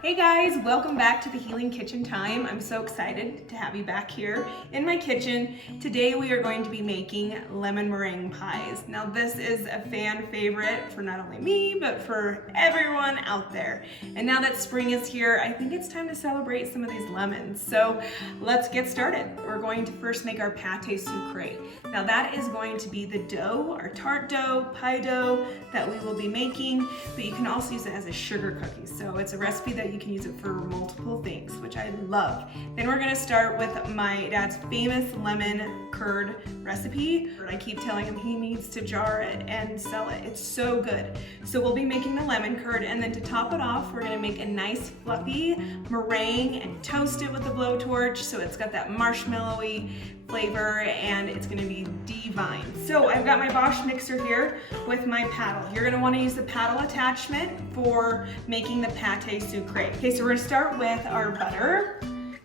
Hey guys, welcome back to the Healing Kitchen Time. I'm so excited to have you back here in my kitchen. Today we are going to be making lemon meringue pies. Now this is a fan favorite for not only me, but for everyone out there. And now that spring is here, I think it's time to celebrate some of these lemons. So let's get started. We're going to first make our pate sucree. Now that is going to be the dough, our tart dough, pie dough that we will be making, but you can also use it as a sugar cookie. So it's a recipe that you can use it for multiple things, which I love. Then we're gonna start with my dad's famous lemon curd recipe. I keep telling him he needs to jar it and sell it. It's so good. So we'll be making the lemon curd, and then to top it off, we're gonna make a nice fluffy meringue and toast it with a blowtorch so it's got that marshmallowy flavor and it's gonna be divine. So I've got my Bosch mixer here with my paddle. You're gonna wanna use the paddle attachment for making the pate sucree. Okay, so we're gonna start with our butter.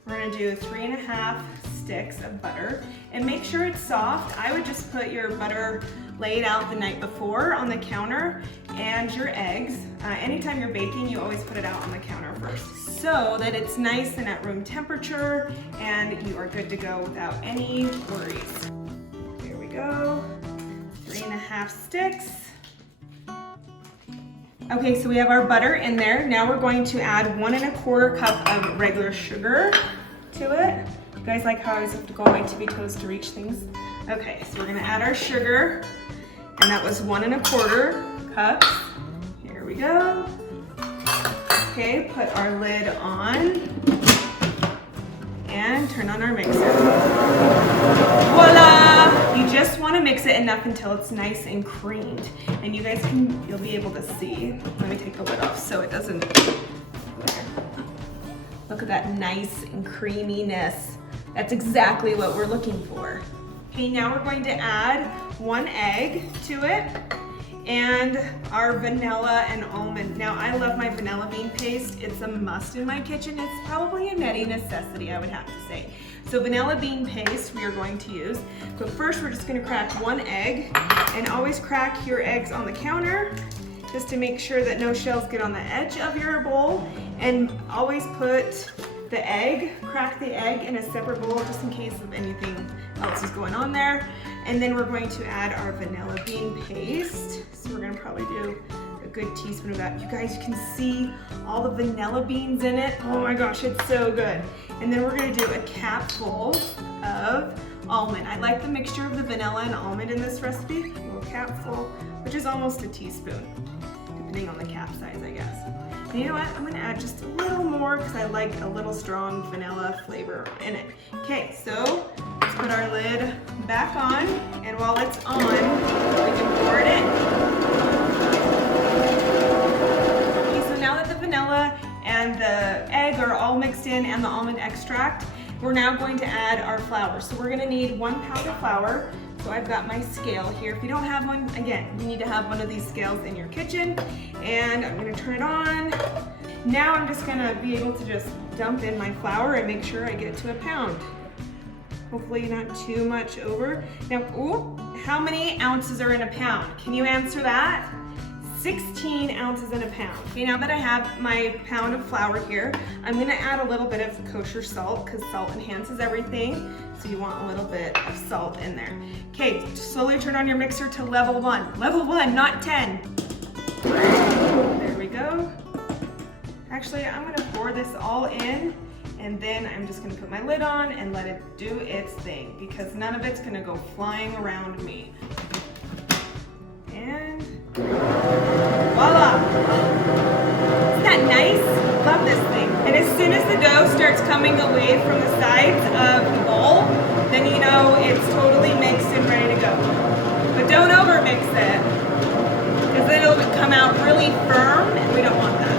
We're gonna do 3.5 sticks of butter and make sure it's soft. I would just put your butter laid out the night before on the counter and your eggs. Anytime you're baking, you always put it out on the counter first so that it's nice and at room temperature and you are good to go without any worries. Here we go, 3.5 sticks. Okay, so we have our butter in there. Now we're going to add 1.25 cup of regular sugar to it. You guys like how I always have to go on my tippy toes to reach things? Okay, so we're gonna add our sugar, and that was 1.25 cups. Here we go. Okay, put our lid on and turn on our mixer. Voila! You just want to mix it enough until it's nice and creamed. And you guys you'll be able to see. Let me take the lid off so it doesn't. Look at that nice and creaminess. That's exactly what we're looking for. Okay, now we're going to add 1 egg to it and our vanilla and almond. Now I love my vanilla bean paste. It's a must in my kitchen. It's probably a nutty necessity, I would have to say. So vanilla bean paste we are going to use. But first we're just gonna crack 1 egg, and always crack your eggs on the counter just to make sure that no shells get on the edge of your bowl, and always put the egg, crack the egg in a separate bowl just in case of anything else is going on there. And then we're going to add our vanilla bean paste. So we're gonna probably do a good teaspoon of that. You guys can see all the vanilla beans in it. Oh my gosh, it's so good. And then we're gonna do a capful of almond. I like the mixture of the vanilla and almond in this recipe. A little capful, which is almost a teaspoon, depending on the cap size, I guess. And you know what? I'm gonna add just a little more because I like a little strong vanilla flavor in it. Okay, so let's put our lid back on, and while it's on, we can pour it in. Okay, so now that the vanilla and the egg are all mixed in and the almond extract, we're now going to add our flour. So we're gonna need 1 pound of flour. So I've got my scale here. If you don't have one, again, you need to have one of these scales in your kitchen. And I'm gonna turn it on. Now I'm just gonna be able to just dump in my flour and make sure I get to 1 pound. Hopefully not too much over. Now, ooh, how many ounces are in 1 pound? Can you answer that? 16 ounces in 1 pound. Okay, now that I have my pound of flour here, I'm gonna add a little bit of kosher salt because salt enhances everything. So you want a little bit of salt in there. Okay, slowly turn on your mixer to level 1. Level 1, not 10. There we go. Actually, I'm gonna pour this all in, and then I'm just gonna put my lid on and let it do its thing because none of it's gonna go flying around me. And voila! Isn't that nice? Love this thing. And as soon as the dough starts coming away from the sides of the bowl, then you know it's totally mixed and ready to go. But don't over mix it, because then it'll come out really firm and we don't want that.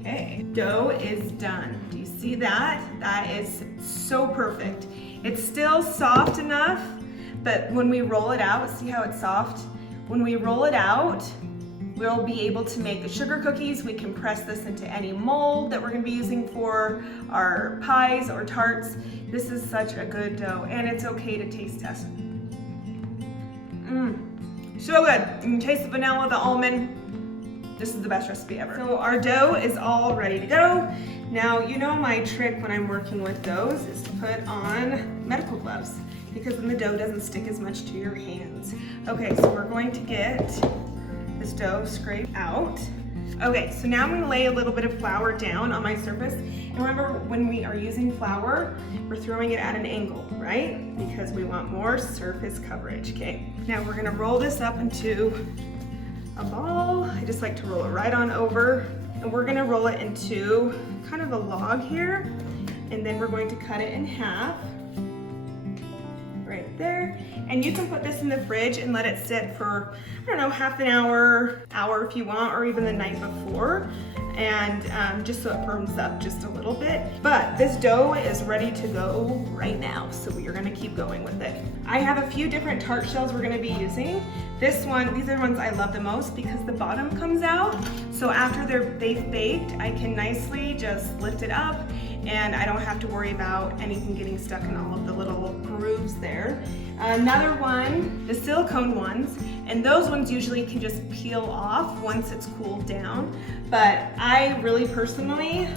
Okay, dough is done. Do you see that? That is so perfect. It's still soft enough, but when we roll it out, see how it's soft? When we roll it out, we'll be able to make the sugar cookies. We can press this into any mold that we're gonna be using for our pies or tarts. This is such a good dough, and it's okay to taste test. So good. You can taste the vanilla, the almond. This is the best recipe ever. So our dough is all ready to go. Now, you know my trick when I'm working with doughs is to put on medical gloves because then the dough doesn't stick as much to your hands. Okay, so we're going to get this dough scraped out. Okay, so now I'm gonna lay a little bit of flour down on my surface. And remember, when we are using flour, we're throwing it at an angle, right? Because we want more surface coverage, okay? Now we're gonna roll this up into a ball. I just like to roll it right on over. And we're gonna roll it into kind of a log here. And then we're going to cut it in half. Right there. And you can put this in the fridge and let it sit for, I don't know, half an hour if you want, or even the night before. And just so it firms up just a little bit. But this dough is ready to go right now, so we are gonna keep going with it. I have a few different tart shells we're gonna be using. These are the ones I love the most because the bottom comes out. So after they've baked, I can nicely just lift it up and I don't have to worry about anything getting stuck in all of the little grooves there. Another one, the silicone ones, and those ones usually can just peel off once it's cooled down, but I really personally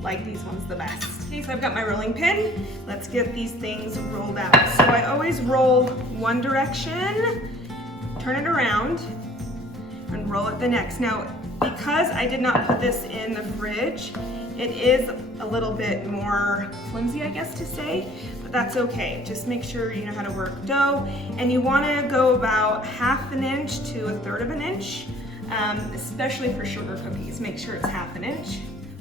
like these ones the best. Okay, so I've got my rolling pin. Let's get these things rolled out. So I always roll one direction, turn it around, and roll it the next. Now, because I did not put this in the fridge, it is a little bit more flimsy, I guess to say, but that's okay. Just make sure you know how to work dough, and you want to go about 1/2 inch to 1/3 inch, especially for sugar cookies. Make sure it's 1/2 inch.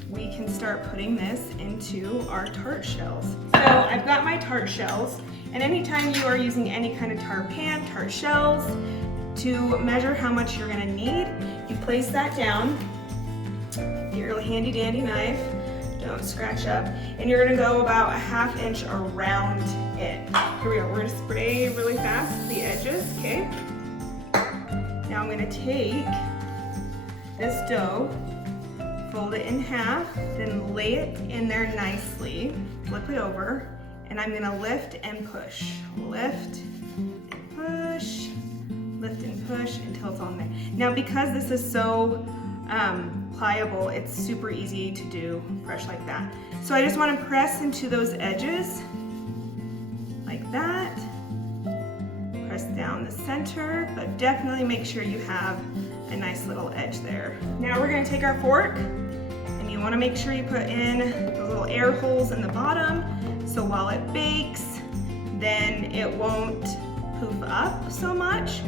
We can start putting this into our tart shells. So I've got my tart shells, and anytime you are using any kind of tart pan, tart shells, to measure how much you're gonna need, you place that down, get your little handy dandy knife, don't scratch up, and you're gonna go about 1/2 inch around it. Here we go, we're gonna spray really fast the edges, okay? Now I'm gonna take this dough, fold it in half, then lay it in there nicely, flip it over, and I'm gonna lift and push. Lift and push, lift and push until it's on there. Now because this is so pliable, it's super easy to do fresh like that. So I just want to press into those edges like that. Press down the center, but definitely make sure you have a nice little edge there. Now we're going to take our fork, and you want to make sure you put in those little air holes in the bottom, so while it bakes, then it won't poof up so much.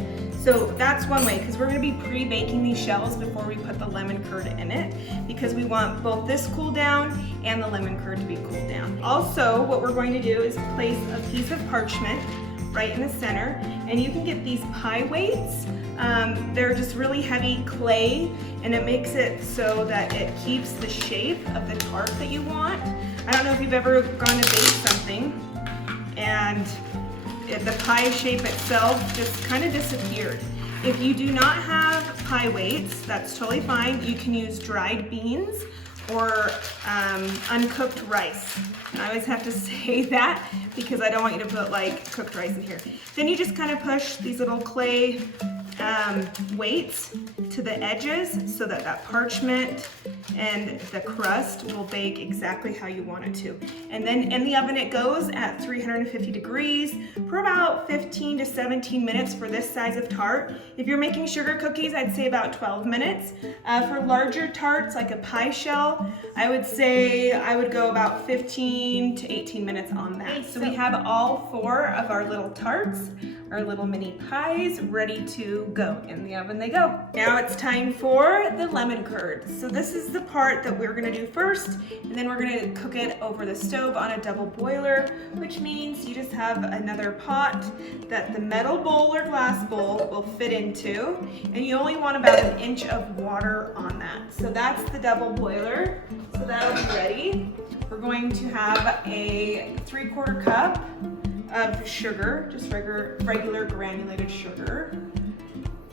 So that's one way, because we're going to be pre-baking these shells before we put the lemon curd in it, because we want both this cool down and the lemon curd to be cooled down. Also, what we're going to do is place a piece of parchment right in the center, and you can get these pie weights. They're just really heavy clay, and it makes it so that it keeps the shape of the tart that you want. I don't know if you've ever gone to bake something and the pie shape itself just kind of disappeared. If you do not have pie weights, that's totally fine. You can use dried beans or uncooked rice. And I always have to say that because I don't want you to put like cooked rice in here. Then you just kind of push these little clay weights to the edges so that that parchment and the crust will bake exactly how you want it to. And then in the oven it goes at 350 degrees for about 15 to 17 minutes for this size of tart. If you're making sugar cookies, I'd say about 12 minutes. For larger tarts like a pie shell, I would say I would go about 15 to 18 minutes on that. So we have all 4 of our little tarts, our little mini pies, ready to go. In the oven they go. Now it's time for the lemon curd. So this is the part that we're gonna do first, and then we're gonna cook it over the stove on a double boiler, which means you just have another pot that the metal bowl or glass bowl will fit into, and you only want about 1 inch of water on that. So that's the double boiler. So that'll be ready. We're going to have a 3/4 cup of sugar, just regular granulated sugar.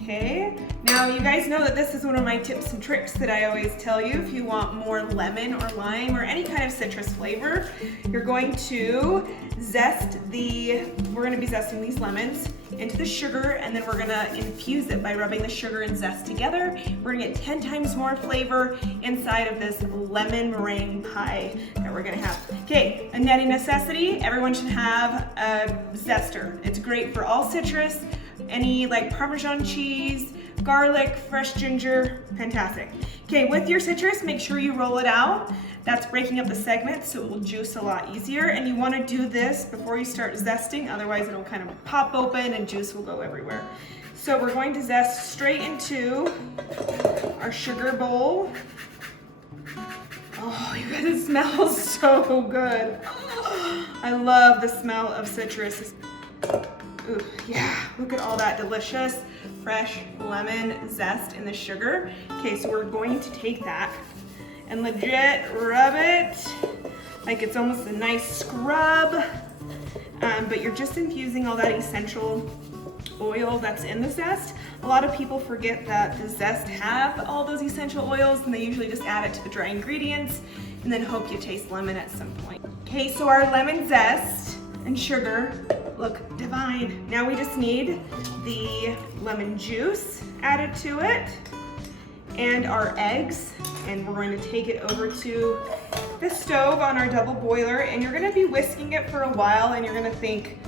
Okay, now you guys know that this is one of my tips and tricks that I always tell you. If you want more lemon or lime or any kind of citrus flavor, you're going to we're gonna be zesting these lemons into the sugar, and then we're gonna infuse it by rubbing the sugar and zest together. We're gonna get 10 times more flavor inside of this lemon meringue pie that we're gonna have. Okay, a nutty necessity, everyone should have a zester. It's great for all citrus, any like Parmesan cheese, garlic, fresh ginger, fantastic. Okay, with your citrus, make sure you roll it out. That's breaking up the segments so it will juice a lot easier, and you want to do this before you start zesting, otherwise it'll kind of pop open and juice will go everywhere. So we're going to zest straight into our sugar bowl. Oh, you guys, it smells so good. I love the smell of citrus. Ooh, yeah, look at all that delicious, fresh lemon zest in the sugar. Okay, so we're going to take that and legit rub it like it's almost a nice scrub, but you're just infusing all that essential oil that's in the zest. A lot of people forget that the zest have all those essential oils, and they usually just add it to the dry ingredients and then hope you taste lemon at some point. Okay, so our lemon zest and sugar look divine. Now we just need the lemon juice added to it and our eggs, and we're going to take it over to the stove on our double boiler, and you're gonna be whisking it for a while, and you're gonna think,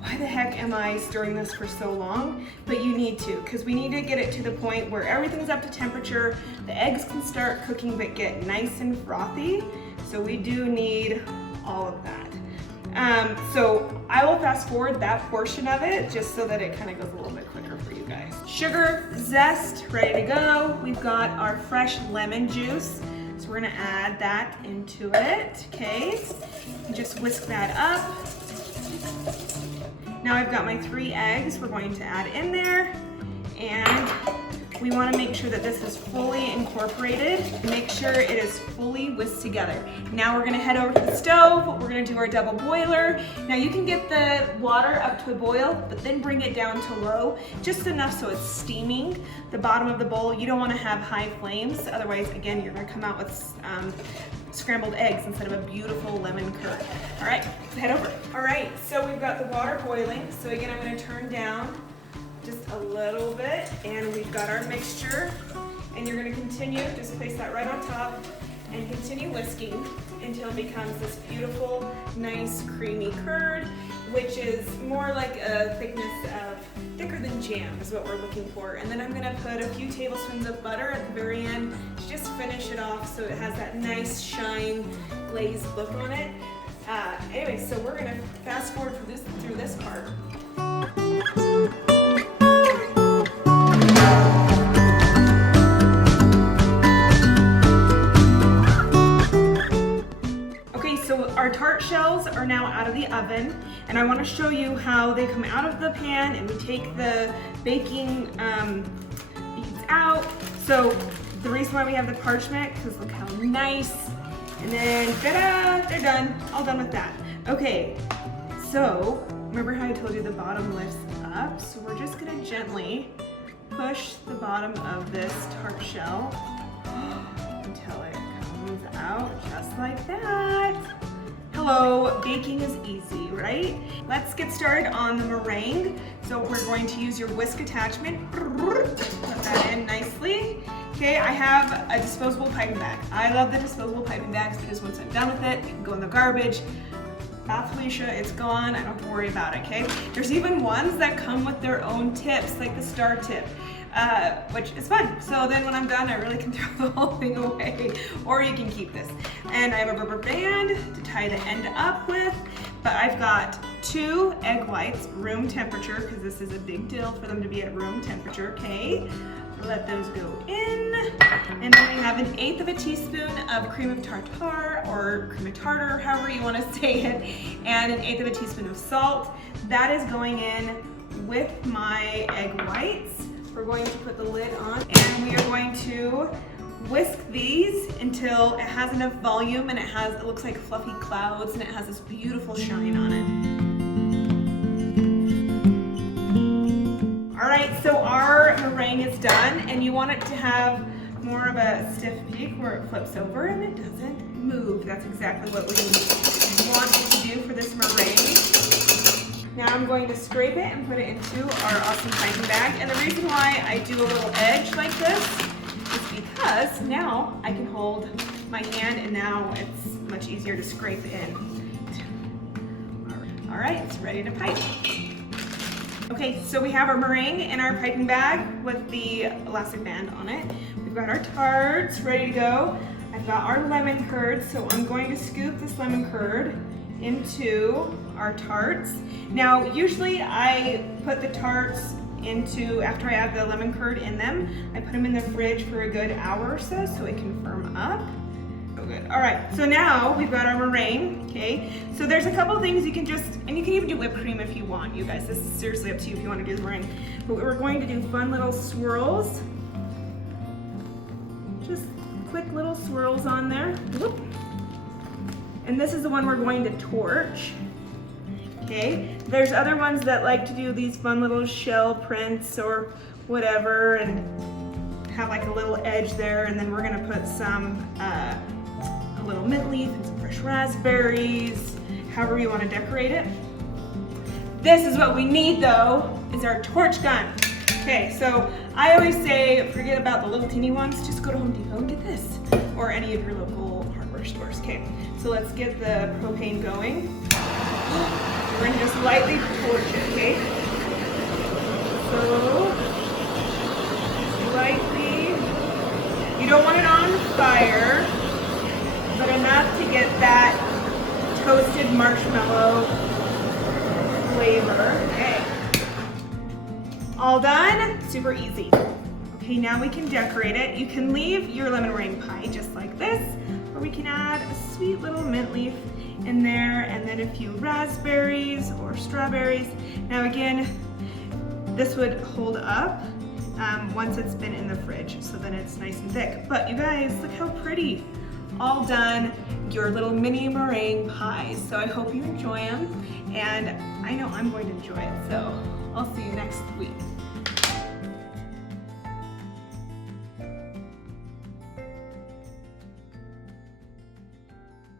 why the heck am I stirring this for so long? But you need to, because we need to get it to the point where everything's up to temperature, the eggs can start cooking but get nice and frothy, so we do need all of that. So I will fast forward that portion of it just so that it kind of goes a little bit quicker for you guys. Sugar, zest, ready to go. We've got our fresh lemon juice, so we're gonna add that into it, okay? And just whisk that up. Now I've got my 3 eggs we're going to add in there, and we want to make sure that this is fully incorporated. Make sure it is fully whisked together. Now we're going to head over to the stove. We're going to do our double boiler. Now you can get the water up to a boil, but then bring it down to low, just enough so it's steaming the bottom of the bowl. You don't want to have high flames, otherwise, again, you're going to come out with scrambled eggs instead of a beautiful lemon curd. All right, head over. All right, so we've got the water boiling. So again, I'm going to turn down just a little bit, and we've got our mixture, and you're going to continue, just place that right on top and continue whisking until it becomes this beautiful, nice, creamy curd, which is more like a thicker than jam is what we're looking for. And then I'm going to put a few tablespoons of butter at the very end to just finish it off so it has that nice shine glazed look on it. Anyway, so we're going to fast forward through this part. Our tart shells are now out of the oven, and I want to show you how they come out of the pan, and we take the baking beads out. So the reason why we have the parchment, because look how nice, and then ta-da, they're done, all done with that. Okay, so remember how I told you the bottom lifts up? So we're just going to gently push the bottom of this tart shell until it comes out just like that. Hello, baking is easy, right? Let's get started on the meringue. So we're going to use your whisk attachment. Put that in nicely. Okay, I have a disposable piping bag. I love the disposable piping bags because once I'm done with it, it can go in the garbage. Felicia, it's gone, I don't have to worry about it, okay? There's even ones that come with their own tips, like the star tip. Which is fun. So then when I'm done, I really can throw the whole thing away, or you can keep this. And I have a rubber band to tie the end up with, but I've got 2 egg whites, room temperature, because this is a big deal for them to be at room temperature, okay? Let those go in. And then we have 1/8 of a teaspoon of cream of tartar, or cream of tartar, however you want to say it, and 1/8 of a teaspoon of salt. That is going in with my egg whites. We're going to put the lid on, and we are going to whisk these until it has enough volume and it looks like fluffy clouds and it has this beautiful shine on it. All right, so our meringue meringue is done, and you want it to have more of a stiff peak where it flips over and it doesn't move. That's exactly what we want it to do for this meringue. Now I'm going to scrape it and put it into our awesome piping bag. And the reason why I do a little edge like this is because now I can hold my hand and now it's much easier to scrape in. All right, it's ready to pipe. Okay, so we have our meringue in our piping bag with the elastic band on it. We've got our tarts ready to go. I've got our lemon curd, so I'm going to scoop this lemon curd into our tarts. Now, usually I put the tarts into, after I add the lemon curd in them, I put them in the fridge for a good hour or so it can firm up. So good. All right, so now we've got our meringue, okay? So there's a couple things you can just, and you can even do whipped cream if you want, you guys. This is seriously up to you if you want to do the meringue. But we're going to do fun little swirls. Just quick little swirls on there. Whoop. And this is the one we're going to torch. Okay, there's other ones that like to do these fun little shell prints or whatever and have like a little edge there, and then we're gonna put some, a little mint leaf and some fresh raspberries, however you wanna decorate it. This is what we need though, is our torch gun. Okay, so I always say, forget about the little teeny ones, just go to Home Depot and get this, or any of your local hardware stores. Okay, so let's get the propane going. We're gonna just lightly torch it, okay? So, lightly. You don't want it on fire, but enough to get that toasted marshmallow flavor. Okay. All done? Super easy. Okay, now we can decorate it. You can leave your lemon meringue pie just like this, or we can add a sweet little mint leaf in there, and then a few raspberries or strawberries. Now again, this would hold up once it's been in the fridge, so then it's nice and thick. But you guys, look how pretty. All done, your little mini meringue pies. So I hope you enjoy them, and I know I'm going to enjoy it, so I'll see you next week.